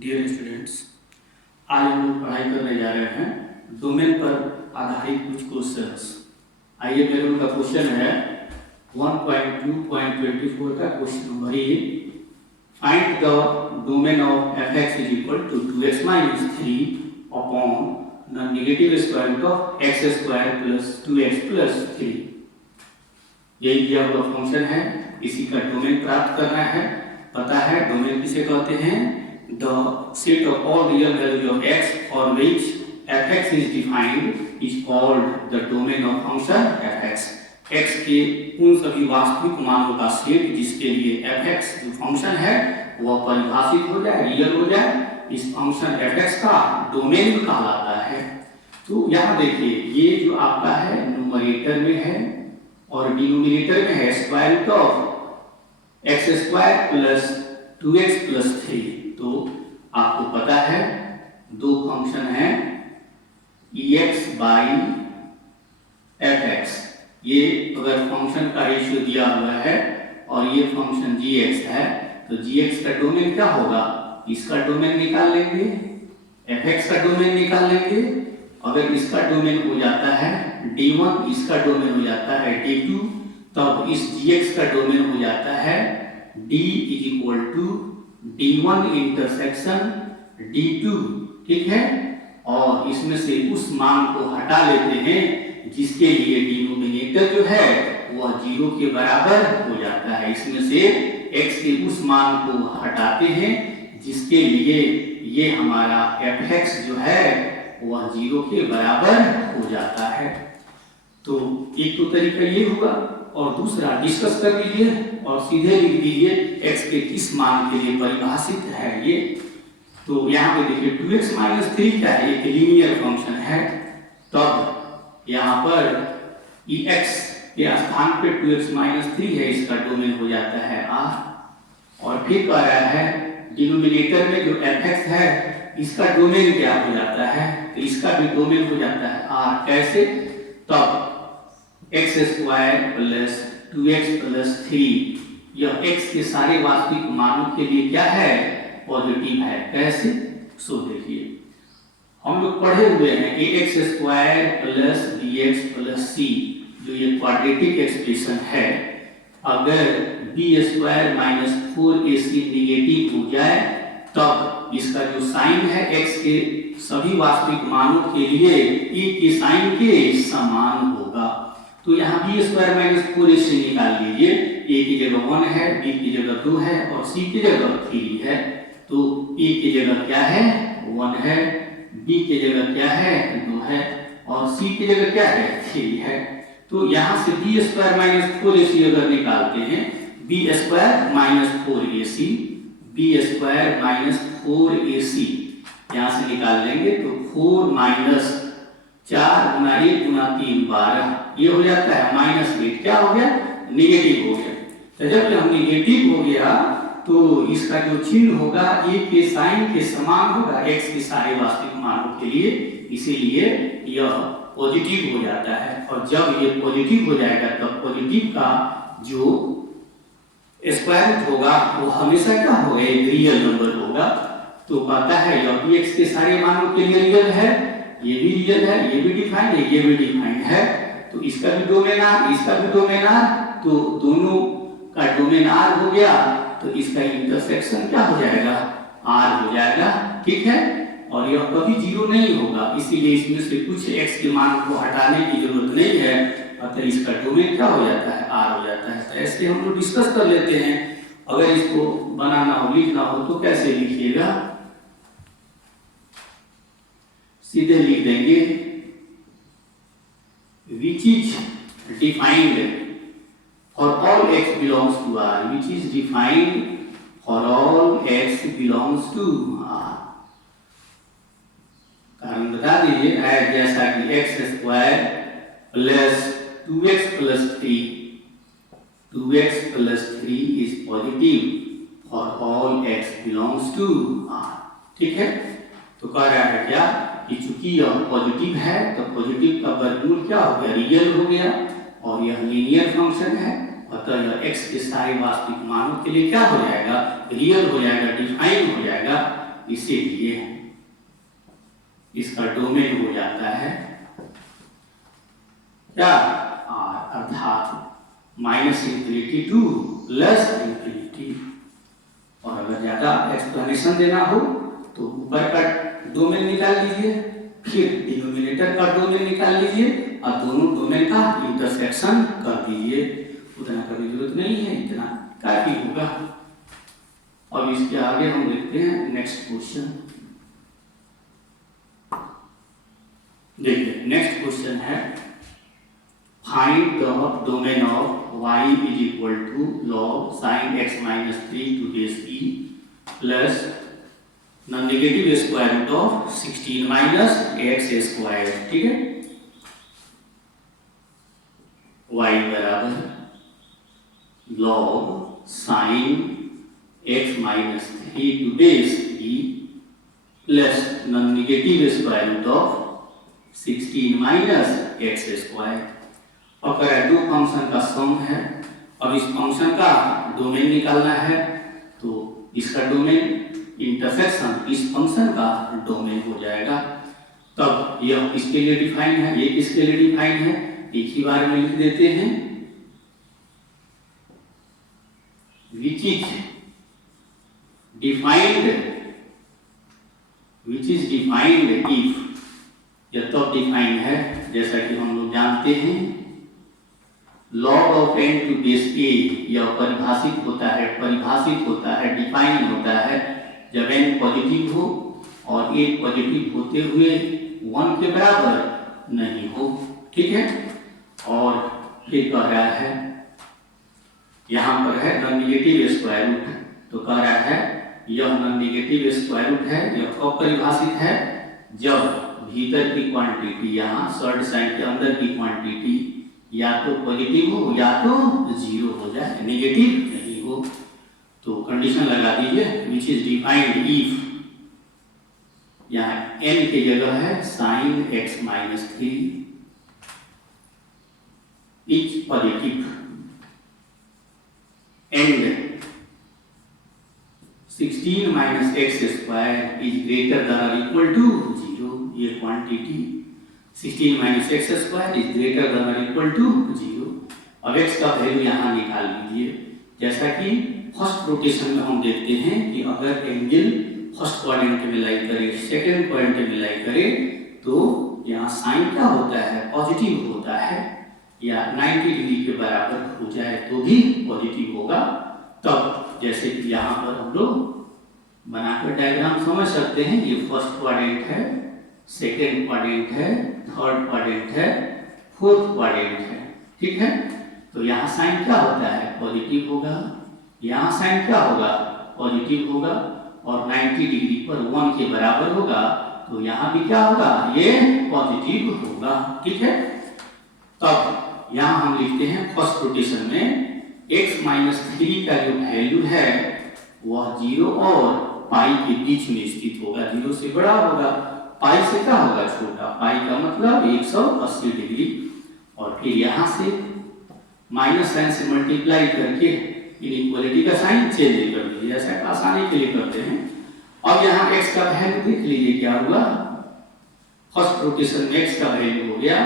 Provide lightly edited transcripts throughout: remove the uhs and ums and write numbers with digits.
Dear students, आज हम लोग पढ़ाई करने जा रहे हैं डोमेन पर आधारित कुछ क्वेश्चंस। आइए, मेरे उनका क्वेश्चन है 1.2.24 का question number A. Find the domain of f(x) is equal to 2x minus 3 upon the negative square root of x square plus 2x plus 3। यही दिया हुआ फंक्शन है, इसी का डोमेन प्राप्त करना है। पता है डोमेन किसे कहते हैं? The set of all real values of x for which f(x) is defined is called the domain of function f(x). x के उन सभी वास्तविक मानों का सेट जिसके लिए f(x) जो फंक्शन है वह परिभाषित हो जाए, रियल हो जाए, इस फंक्शन f(x) का डोमेन कहलाता है। तो यहाँ देखिए, ये जो आपका है न्यूमरेटर में है और डिनोमिनेटर में है square root of x square plus 2x plus 3। तो आपको पता है दो फंक्शन हैं ex बाई f(x). ये अगर फंक्शन का रेशियो दिया हुआ है और ये फंक्शन gx है तो gx का डोमेन क्या होगा? इसका डोमेन निकाल लेंगे, f(x) का डोमेन निकाल लेंगे। अगर इसका डोमेन हो जाता है d1, इसका डोमेन हो जाता है d2, तब इस gx का डोमेन हो जाता है d is equal to d1 intersection d2। ठीक है, और इसमें से उस मान को हटा लेते हैं जिसके लिए डिनोमिनेटर जो है वह 0 के बराबर हो जाता है। इसमें से x के उस मान को हटाते हैं जिसके लिए ये हमारा f(x) जो है वह 0 के बराबर हो जाता है। तो एक तो तरीका ये हुआ, और दूसरा डिस्कस कर लीजिए और सीधे लिख दीजिए x के किस मान के लिए परिभाषित है ये। तो यहाँ पे देखिए 2x माइनस 3 क्या है? एक लीनियर फंक्शन है, तब यहाँ पर ex के स्थान पे 2x माइनस 3 है, इसका डोमेन हो जाता है r। और फिर कह रहा है डिनोमिनेटर में जो f(x) है इसका डोमेन क्या हो जाता है? तो इसका भी डोमेन हो जाता है r। कैसे? तब x square plus 2x plus 3, यह x के सारे वास्तविक मानों के लिए क्या है? पॉजिटिव है। कैसे? सो देखिए, हम लोग पढ़े हुए हैं कि x square plus bx plus c जो ये क्वाड्रेटिक एक्सप्रेशन है, अगर b square minus 4ac negative हो जाए तब इसका जो साइन है x के सभी वास्तविक मानों के लिए a के साइन के समान होगा। तो यहाँ b स्क्वायर माइनस 4ac निकाल लीजिए। a की जगह 1 है, b की जगह 2 है और c की जगह 3 है। तो a की जगह क्या है? 1 है, b की जगह क्या है? 2 है और c की जगह क्या है? 3 है। तो यहाँ से b स्क्वायर माइनस 4ac अगर निकालते हैं, b square minus 4ac, b square minus 4ac यहाँ से निकाल लेंगे तो 4 माइनस 4 गुना 1 गुना 3 12, ये हो जाता है -8। क्या हो गया? निगेटिव हो गया। तो जब यह निगेटिव हो गया तो इसका जो चिन्ह होगा a के साइन के समान होगा x के सारे वास्तविक मानों के लिए, इसीलिए यह पॉजिटिव हो जाता है। और जब ये पॉजिटिव हो जाएगा तब पॉजिटिव का जो स्क्वायर रूट होगा वो हमेशा क्या होगा? एक रियल नंबर होगा। तो कहता है यह भी x के सारे मानों के लिए रियल है, ये भी रियल है, ये भी डिफाइंड है, ये भी डिफाइंड है। तो इसका भी डोमेन r, इसका भी डोमेन r, तो दोनों का डोमेन r हो गया तो इसका इंटरसेक्शन क्या हो जाएगा? r हो जाएगा। ठीक है, और यह कभी 0 नहीं होगा, इसीलिए इसमें से कुछ x के मान को हटाने की जरूरत नहीं है, अतः इसका डोमेन क्या हो जाता है? r हो जाता है। तो ऐसे हम लोग डिस्कस कर लेते हैं। अगर इसको बनाना हो, लिखना हो तो कैसे लिखिएगा? सीधे लिख देंगे which is defined for all x belongs to r, which is defined for all x belongs to r। कारण बता दीजिए, जैसा कि x square plus 2x plus 3, 2x plus 3 is positive for all x belongs to r। ठीक है, तो कह रहा है क्या कि चूंकि यह पॉजिटिव है तो पॉजिटिव का वर्गमूल क्या हो गया? रियल हो गया, और यह लीनियर फंक्शन है, अतः यह x के सारे वास्तविक मानों के लिए क्या हो जाएगा? रियल हो जाएगा, डिफाइन हो जाएगा। इसीलिए इसका डोमेन हो जाता है क्या आर, अर्थात -∞ टू +∞। और अगर ज्यादा एक्सप्लेनेशन देना हो तो ऊपर का डोमेन निकाल लीजिए, फिर डिनोमिनेटर का डोमेन निकाल लीजिए और दोनों डोमेन का इंटरसेक्शन कर दीजिए। उतना करने की जरूरत नहीं है, इतना काफी होगा। अब इसके आगे हम देखते हैं नेक्स्ट क्वेश्चन। देखिए नेक्स्ट क्वेश्चन है find the domain of y is equal to log sin x - 3 to base e plus negative square root of 16 - x square. ठीक है, y बराबर log sin x - 3 to base e plus negative square root of 16 - x square. और कह रहा है दो function का सम है। अब इस फंक्शन का डोमेन निकालना है, तो इसका डोमेन इंटरसेक्शन इस फंक्शन का डोमेन हो जाएगा। तब यह किसके लिए डिफाइन है, ये किसके लिए डिफाइन है, एक ही बार में लिख देते हैं। विच इज डिफाइंड इफ, यह तब डिफाइन है जैसा कि हम लोग जानते हैं log of n to base a यह परिभाषित होता है डिफाइन होता है जब n पॉजिटिव हो और a पॉजिटिव होते हुए 1 के बराबर नहीं हो। ठीक है, और फिर कह रहा है यहाँ पर है नेगेटिव स्क्वायर रूट, तो कह रहा है यह नेगेटिव स्क्वायर रूट है, यह कब परिभाषित है, जब भीतर की क्वांटिटी यहाँ शॉर्ट साइड के अंदर की क्वांटिटी या तो पॉजिटिव हो या तो जीरो हो जाए, नेगेटिव नहीं हो। तो कंडीशन लगा दीजिए विच इज डिफाइंड इफ, यहाँ n की जगह है sin x - 3 is positive and 16 - x square is greater then और इक्वल टू 0। ये quantity 16 - x square is greater then और इक्वल टू 0। अब x का वैल्यू यहाँ निकाल लीजिए। जैसा कि फर्स्ट रोटेशन में हम देखते हैं कि अगर एंगल फर्स्ट क्वाड्रेंट में लाई करे, सेकंड क्वाड्रेंट में लाई करे, तो यहाँ साइन क्या होता है, पॉजिटिव होता है, या 90 डिग्री के बराबर हो जाए तो भी पॉजिटिव होगा। तब जैसे कि यहाँ पर हम लोग बनाकर डायग्राम समझ सकते हैं, ये फर्स्ट क्वाड्रेंट है, सेकेंड क्वाड्रेंट है, थर्ड क्वाड्रेंट है, फोर्थ क्वाड्रेंट है। ठीक है, तो यहाँ साइन क्या होता है, पॉजिटिव होगा, यहाँ साइन क्या होगा, पॉजिटिव होगा, और 90 डिग्री पर 1 के बराबर होगा, तो यहाँ भी क्या होगा, ये पॉजिटिव होगा। ठीक है, तब यहाँ हम लिखते हैं फर्स्ट रोटेशन में x - 3 का जो वैल्यू है वह 0 और पाई के बीच में स्थित होगा, 0 से बड़ा होगा, पाई से क्या होगा, छोटा। पाई का मतलब 180 डिग्री। और फिर यहाँ से माइनस साइन से मल्टीप्लाई करके इनइक्वालिटी का साइन चेंज कर दीजिए, ऐसा आसानी के लिए करते हैं। अब यहाँ x का वैल्यू देख लीजिए क्या हुआ, फर्स्ट रोटेशन में x का वैल्यू हो गया,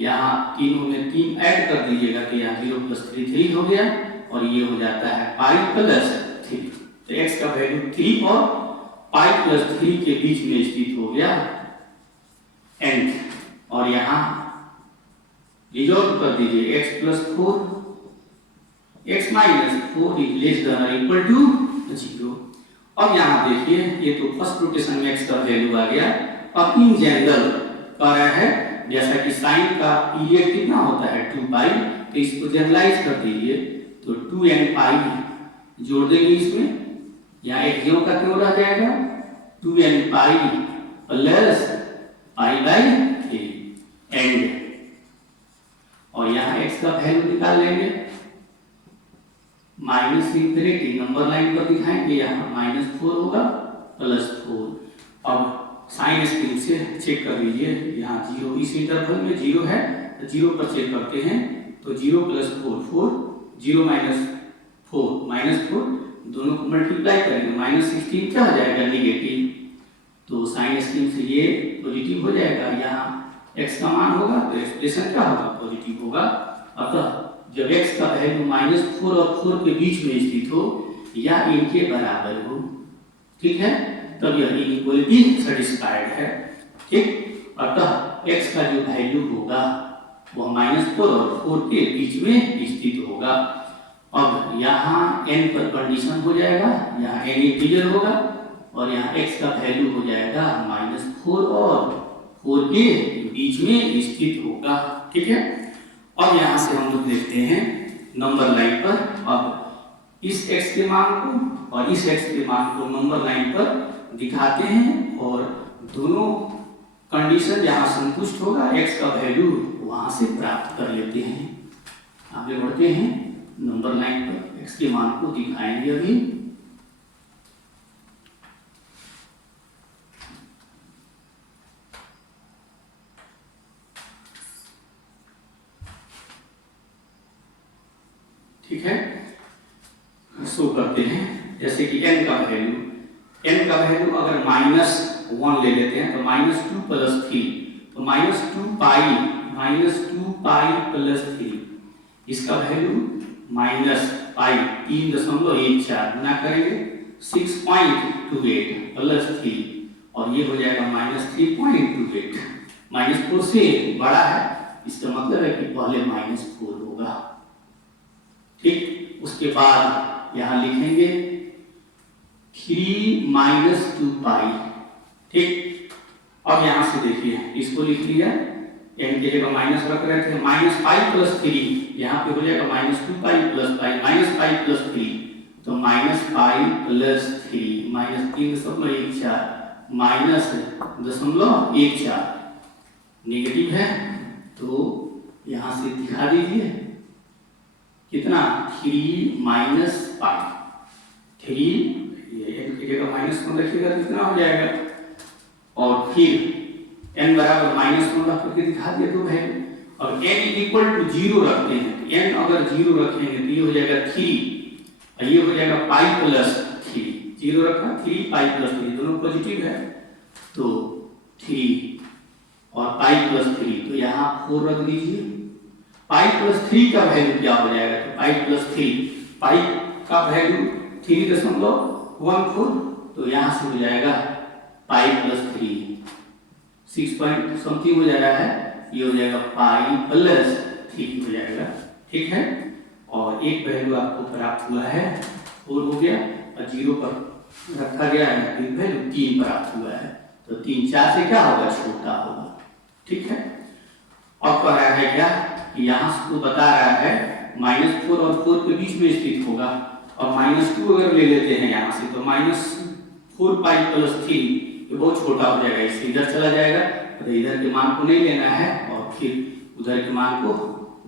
यहाँ तीनों में 3 ऐड कर दीजिएगा तो यहाँ 0 + 3 3 हो गया, और ये हो जाता है पाई प्लस 3। तो x का वैल्यू 3 और पाई प्लस 3 के बीच में स्थित हो गया एंड। और यहाँ रिजॉल्व कर दीजिए x + 4, x - 4 is less than और इक्वल टू 0। अब यहाँ देखिए ये तो फर्स्ट रोटेशन में x का वैल्यू आ गया। अब इन जनरल कह रहा है जैसा कि साइन का पीरियड कितना होता है 2 पाई, तो इसको जनरलाइज कर दीजिए, तो 2n पाई जोड़ देंगे इसमें, यहाँ एक ज्यों का क्यों रह जाएगा, 2n pi plus pi by 3 and. और यहाँ x का वैल्यू निकाल लेंगे, -∞ नंबर लाइन पर दिखाएंगे, यहाँ -4 होगा +4। अब साइन स्क्रीन से चेक कर लीजिए, यहाँ 0 इस इंटरवल में 0 है, तो 0 पर चेक करते हैं, तो 0 + 4 4, 0 - 4 -4 दोनों को मल्टीप्लाई करेंगे, -16 क्या हो जाएगा नेगेटिव, तो साइन स्क्रीन से ये पॉजिटिव हो जाएगा, यहाँ x का मान होगा तो एक्सप्रेशन क्या होगा, पॉजिटिव होगा। अतः जब x का वैल्यू -4 और 4 के बीच में स्थित हो या इनके बराबर हो, ठीक है, तब यह इनइक्वालिटी सेटिस्फाइड है, ठीक। अतः x का जो वैल्यू होगा वह -4 और 4 के बीच में स्थित होगा। अब यहाँ n पर कंडीशन हो जाएगा, यहाँ n इंटीजर होगा और यहाँ x का वैल्यू हो जाएगा -4 और 4 के बीच में स्थित होगा, ठीक है। अब यहाँ से हम लोग देखते हैं नंबर लाइन पर, अब इस x के मान को और इस x के मान को नंबर लाइन पर दिखाते हैं और दोनों कंडीशन जहाँ संतुष्ट होगा x का वैल्यू वहाँ से प्राप्त कर लेते हैं। आगे बढ़ते हैं, नंबर लाइन पर x के मान को दिखाएंगे अभी। ठीक है, शो करते हैं, जैसे कि n का वैल्यू अगर -1 ले लेते हैं तो -2 + 3, तो -2 पाई + 3, इसका वैल्यू -3.14 गुना करेंगे 6.28 + 3 और ये हो जाएगा -3.28, -4 से बड़ा है, इसका मतलब है कि पहले -4 होगा, ठीक। उसके बाद यहाँ लिखेंगे 3 - 2 पाई, ठीक। अब यहाँ से देखिए इसको लिख लिया, n की जगह माइनस रख रहे थे, -पाई + 3, यहाँ पे हो जाएगा -2 पाई + पाई, -पाई + 3, तो -पाई + 3 -3.14 -0.14 नेगेटिव है, तो यहाँ से दिखा दीजिए कितना 3 - पाई, 3 ये n की जगह -1 रखिएगा कितना हो जाएगा, और फिर n बराबर -1 रख करके दिखा दिया तो है। अब n = 0 रखते हैं, n अगर 0 रखेंगे तो ये हो जाएगा 3 और ये हो जाएगा पाई + 3, 0 रखा 3 पाई + 3 दोनों पॉजिटिव है, तो 3 और पाई + 3, तो यहाँ 4 रख दीजिए। पाई + 3 का वैल्यू क्या हो जाएगा, तो पाई + 3, पाई का वैल्यू 3.14, तो यहाँ से हो जाएगा पाई + 3 6 पॉइंट समथिंग हो जा रहा है, ये हो जाएगा पाई + 3 हो जाएगा, ठीक है। और एक वैल्यू आपको प्राप्त हुआ है 4 हो गया और 0 पर रखा गया है, एक वैल्यू 3 प्राप्त हुआ है, तो 3 4 से क्या होगा, छोटा होगा, ठीक है। अब कह रहा है क्या कि यहाँ से तो बता रहा है -4 और 4 के बीच में स्थित होगा, और -2 अगर ले लेते हैं यहाँ से तो -4 पाई + 3 ये बहुत छोटा हो जाएगा, इससे इधर चला जाएगा, तो इधर के मान को नहीं लेना है और फिर उधर के मान को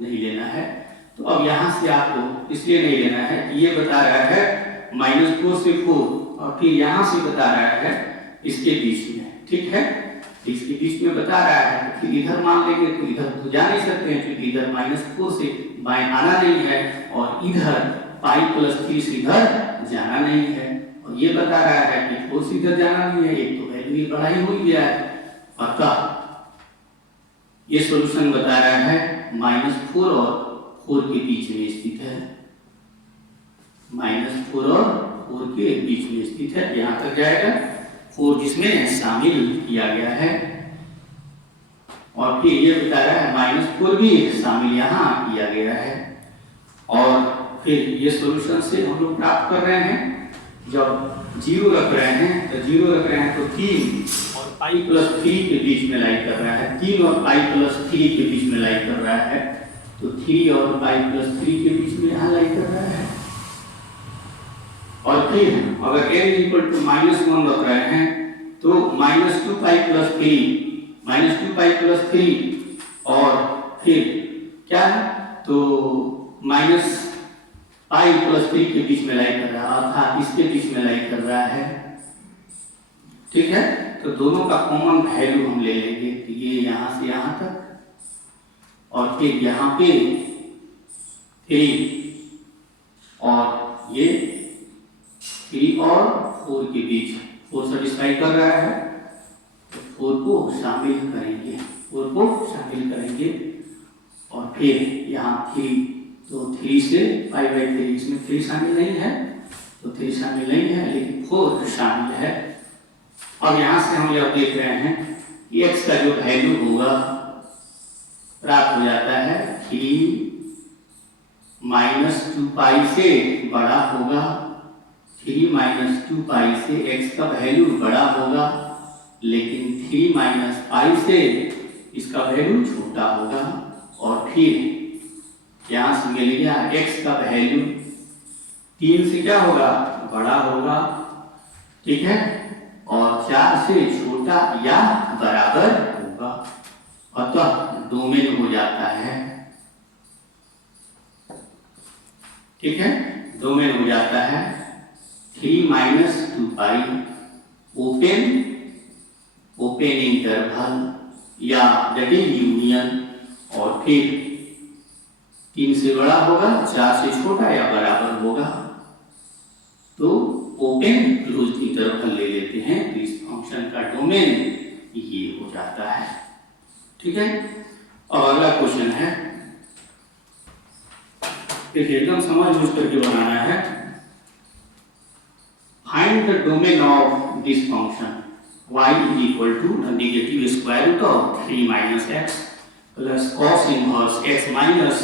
नहीं लेना है। तो अब यहाँ से आपको इसलिए नहीं लेना है कि ये बता रहा है -4 से 4 और फिर यहाँ से बता रहा है इसके बीच में, ठीक है, इसके बीच में बता रहा है, तो फिर इधर मान लेंगे तो इधर तो जा नहीं सकते हैं क्योंकि इधर -4 से बाएं आना नहीं है और इधर पाई + 3 से इधर जाना नहीं है, और ये बता रहा है कि 4 से इधर जाना नहीं है, एक तो वैल्यू बड़ा ही हो गया है। अतः ये सॉल्यूशन बता रहा है -4 और 4 के बीच में स्थित है, -4 और 4 के बीच में स्थित है, यहाँ तक जाएगा 4 जिसमें शामिल किया गया है, और फिर ये बता रहा है -4 भी शामिल यहाँ किया गया है। और फिर ये सॉल्यूशन से हम लोग प्राप्त कर रहे हैं, जब 0 रख रहे हैं तो 0 रख रहे हैं तो 3 और पाई + 3 के बीच में लाई कर रहा है, 3 और पाई + 3 के बीच में लाई कर रहा है, तो 3 और पाई + 3 के बीच में यहाँ लाई कर रहा है। और फिर अगर n = -1 रख रहे हैं तो -2 पाई + 3 और फिर क्या है, तो पाई + 3 के बीच में लाई कर रहा है, अर्थात इसके बीच में लाई कर रहा है, ठीक है। तो दोनों का कॉमन वैल्यू हम ले लेंगे, तो ये यहाँ से यहाँ तक और फिर यहाँ पे 3 और ये 3 और 4 के बीच 4 सेटिस्फाई कर रहा है तो 4 को शामिल करेंगे, 4 को शामिल करेंगे। और फिर यहाँ 3, तो 3 से π/3, इसमें 3 शामिल नहीं है तो 3 शामिल नहीं है, लेकिन 4 शामिल है। अब यहाँ से हम यह देख रहे हैं कि x का जो वैल्यू होगा प्राप्त हो जाता है 3 - 2π से बड़ा होगा, 3 - 2π से x का वैल्यू बड़ा होगा, लेकिन 3 - π से इसका वैल्यू छोटा होगा। और फिर यहाँ से मिल गया x का वैल्यू 3 से क्या होगा, बड़ा होगा, ठीक है, और 4 से छोटा या बराबर होगा। अतः डोमेन हो जाता है, ठीक है, डोमेन हो जाता है 3 - 2π ओपन इंटरवल या दैट इज यूनियन, और फिर 3 से बड़ा होगा, 4 से छोटा या बराबर होगा, तो ओपन क्लोज इंटरवल ले लेते हैं, तो इस फंक्शन का डोमेन ये हो जाता है, ठीक है। अब अगला क्वेश्चन है, एकदम समझ बूझ करके बनाना है। Find the domain of this function y is equal to the negative square root of 3 minus x plus cos inverse x minus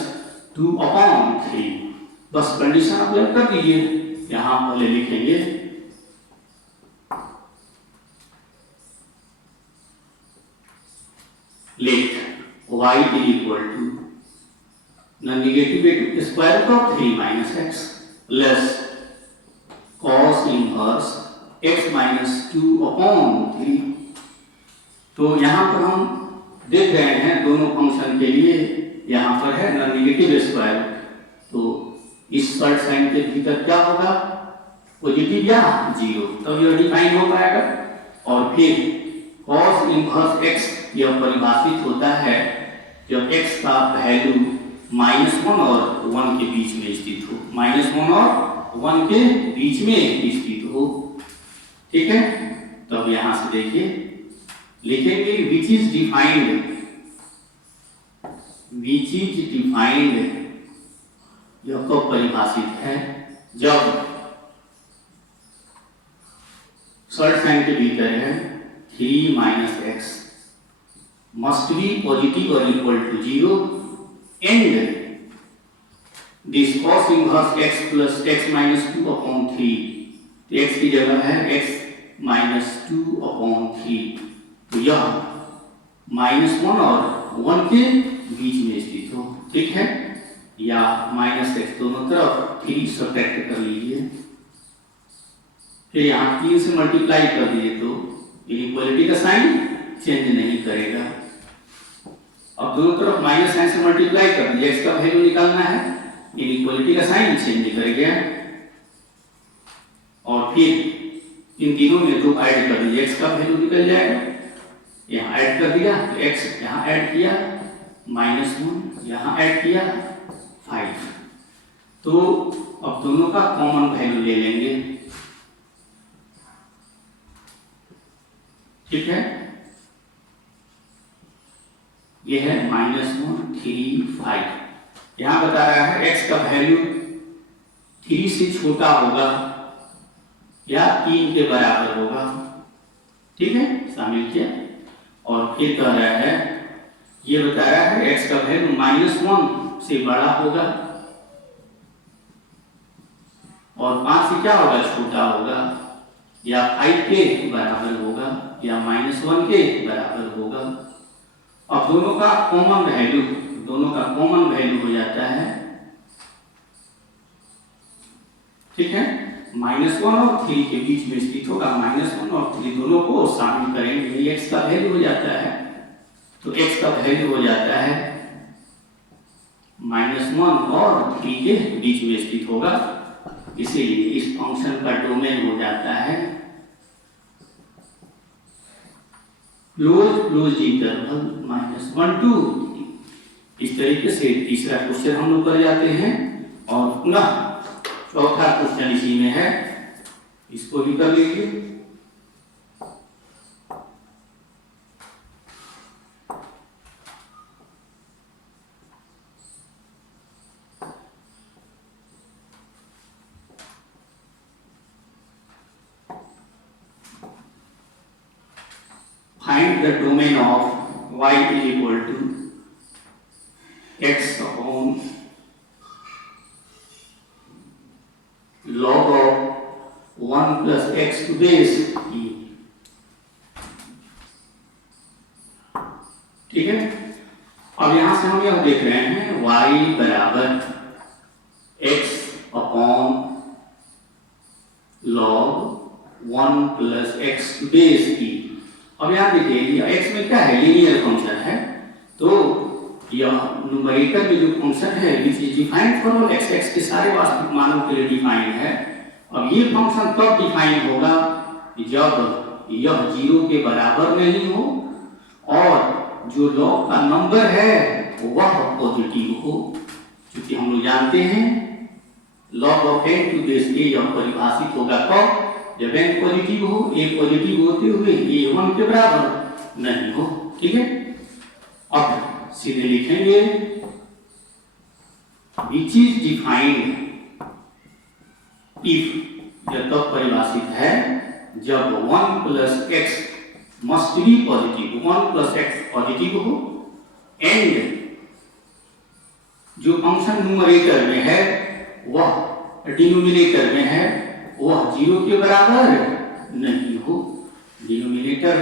2 upon 3। बस कंडीशन अप्लाई कर दीजिए। यहाँ पहले लिखेंगे late y is equal to the negative square root of 3 minus x plus cos inverse x minus 2 upon 3। तो यहाँ पर हम देख रहे हैं दोनों फंक्शन के लिए यहाँ पर है ना नेगेटिव स्क्वायर, तो इस शॉर्ट साइन के भीतर क्या होगा, पॉजिटिव या 0, तब यह डिफाइन हो पाएगा। और फिर cos इनवर्स x यह परिभाषित होता है जब x का वैल्यू -1 और 1 के बीच में स्थित हो, -1 और 1 के बीच में स्थित हो, ठीक है। तो अब यहां से देखिए लिखेंगे विच इज डिफाइंड, यह कब परिभाषित है, जब शॉर्ट साइन के भीतर है 3 - x मस्ट बी पॉजिटिव और equal to 0 and this cos inverse x plus x minus 2 upon 3, x की जगह है x minus 2 upon 3, तो यह -1 और 1 के बीच में स्थित हो, ठीक है, या -x दोनों तरफ 3 सब्ट्रैक्ट कर लीजिए, फिर यहाँ 3 से मल्टीप्लाई कर दीजिए तो इनइक्वालिटी का साइन चेंज नहीं करेगा। अब दोनों तरफ माइनस साइन से मल्टीप्लाई कर दीजिए, x का वैल्यू निकालना है, इनइक्वालिटी का साइन चेंज कर गया, और फिर इन तीनों में 2 ऐड कर दीजिए, x का वैल्यू निकल जाएगा, यहाँ ऐड कर दिया तो x यहाँ ऐड किया -1, यहाँ ऐड किया 5, तो अब दोनों का कॉमन वैल्यू ले लेंगे, ठीक है, यह है -1 3 5। यहां बता रहा है x का वैल्यू 3 से छोटा होगा या 3 के बराबर होगा, ठीक है, शामिल किया। और फिर कह रहा है, ये बता रहा है x का वैल्यू -1 से बड़ा होगा और 5 से क्या होगा, छोटा होगा, या 5 के बराबर होगा या -1 के बराबर होगा। अब दोनों का कॉमन वैल्यू हो जाता है, ठीक है, -1 और 3 के बीच में स्थित होगा, -1 और 3 दोनों को शामिल करेंगे, x का वैल्यू हो जाता है, तो x का वैल्यू हो जाता है -1 और 3 के बीच में स्थित होगा, इसीलिए इस फंक्शन का डोमेन हो जाता है क्लोज इंटरवल -1 to 3। इस तरीके से तीसरा क्वेश्चन हम लोग कर जाते हैं, और पुनः चौथा क्वेश्चन इसी में है इसको भी कर लीजिए। Find the domain of y is equal to x upon log of 1 plus x to base e। ठीक है, अब यहां से हम यह देख रहे हैं y बराबर x upon log 1 plus x to base e। अब यहाँ देखिए x में क्या है, लीनियर फंक्शन है, तो यह न्यूमरेटर में जो फंक्शन है which is defined for all x, x के सारे वास्तविक मानों के लिए डिफाइन है। अब ये फंक्शन कब डिफाइन होगा, जब यह 0 के बराबर नहीं हो और जो लॉग का नंबर है वह पॉजिटिव हो। क्योंकि हम लोग जानते हैं log of n to base a यह परिभाषित होगा कब, जब n पॉजिटिव हो, a पॉजिटिव होते हुए a 1 के बराबर नहीं हो। ठीक है, अब सीधे लिखेंगे which is defined if, यह तब परिभाषित है जब 1 plus x must be positive, 1 plus x positive हो एंड जो फंक्शन न्यूमरेटर में है वह डिनोमिनेटर में है वह 0 के बराबर नहीं हो। डिनोमिनेटर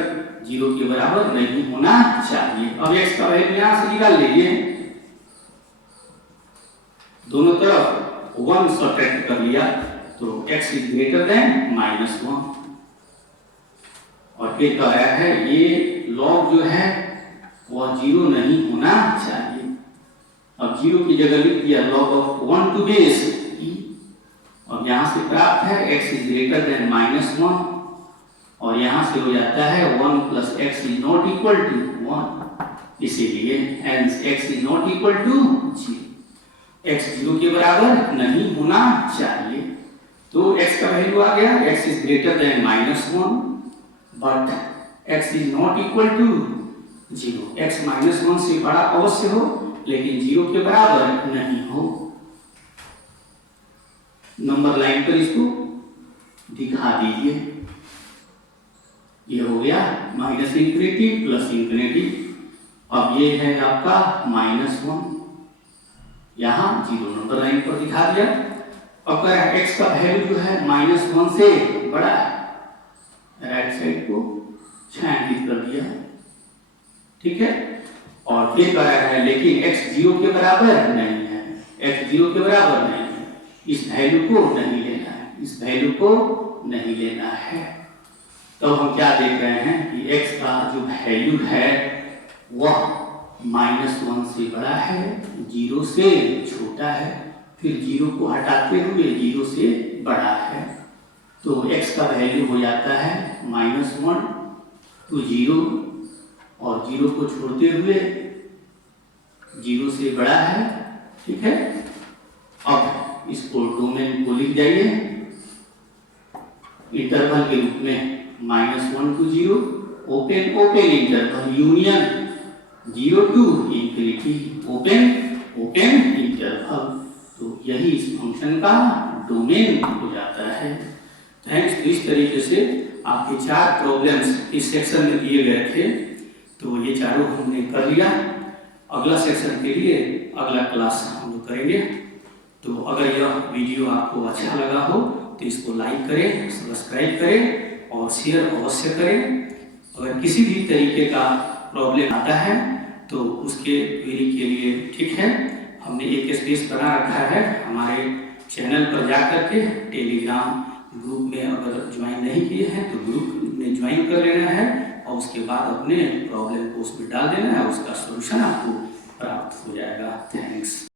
0 के बराबर नहीं होना चाहिए। अब x का वैल्यू यहां से निकाल लीजिए, दोनों तरफ 1 सब्ट्रैक्ट कर लिया तो x इज ग्रेटर देन -1 और फिर कह रहा है ये log जो है वह 0 नहीं होना चाहिए। अब 0 की जगह लिख दिया log of 1 to base e। अब यहाँ से प्राप्त है x इज ग्रेटर देन -1 और यहाँ से हो जाता है 1 plus x is not equal to 1, इसीलिए hence x is not equal to 0। x 0 के बराबर नहीं होना चाहिए, तो x का वैल्यू आ गया x is greater than -1 but x is not equal to 0। x -1 से बड़ा अवश्य हो लेकिन 0 के बराबर नहीं हो। नंबर लाइन पर इसको दिखा दीजिए, ये हो गया -इंफिनिटी प्लस इंफिनिटी। अब ये है आपका -1, यहाँ 0 नंबर लाइन पर दिखा दिया। अब कह रहा है x का वैल्यू जो है -1 से बड़ा है, राइट साइड को छायांकित कर दिया, ठीक है। और फिर कह रहा है लेकिन x 0 के बराबर नहीं है, x 0 के बराबर नहीं है, इस वैल्यू को नहीं लेना है, इस वैल्यू को नहीं लेना है। तो हम क्या देख रहे हैं कि x का जो वैल्यू है वह -1 से बड़ा है, 0 से छोटा है, फिर 0 को हटाते हुए 0 से बड़ा है, तो x का वैल्यू हो जाता है -1 to 0 और 0 को छोड़ते हुए 0 से बड़ा है, ठीक है। अब इसको डोमेन को लिख जाइए इंटरवल के रूप में -1 to 0 open open interval union 0 to infinity open open interval, तो यही इस फंक्शन का डोमेन हो जाता है। थैंक्स। इस तरीके से आपके 4 प्रॉब्लम्स इस सेक्शन में दिए गए थे, तो ये चारों हमने कर लिया। अगला सेक्शन के लिए अगला क्लास हम लोग करेंगे। तो अगर यह वीडियो आपको अच्छा लगा हो तो इसको लाइक करें, सब्सक्राइब करें और शेयर अवश्य करें। अगर किसी भी तरीके का प्रॉब्लम आता है तो उसके क्वेरी के लिए, ठीक है, हमने एक स्पेस बना रखा है हमारे चैनल पर जा करके। टेलीग्राम ग्रुप में अगर ज्वाइन नहीं किए हैं तो ग्रुप में ज्वाइन कर लेना है और उसके बाद अपने प्रॉब्लम को उसमें डाल देना है, उसका सॉल्यूशन आपको प्राप्त हो जाएगा। थैंक्स।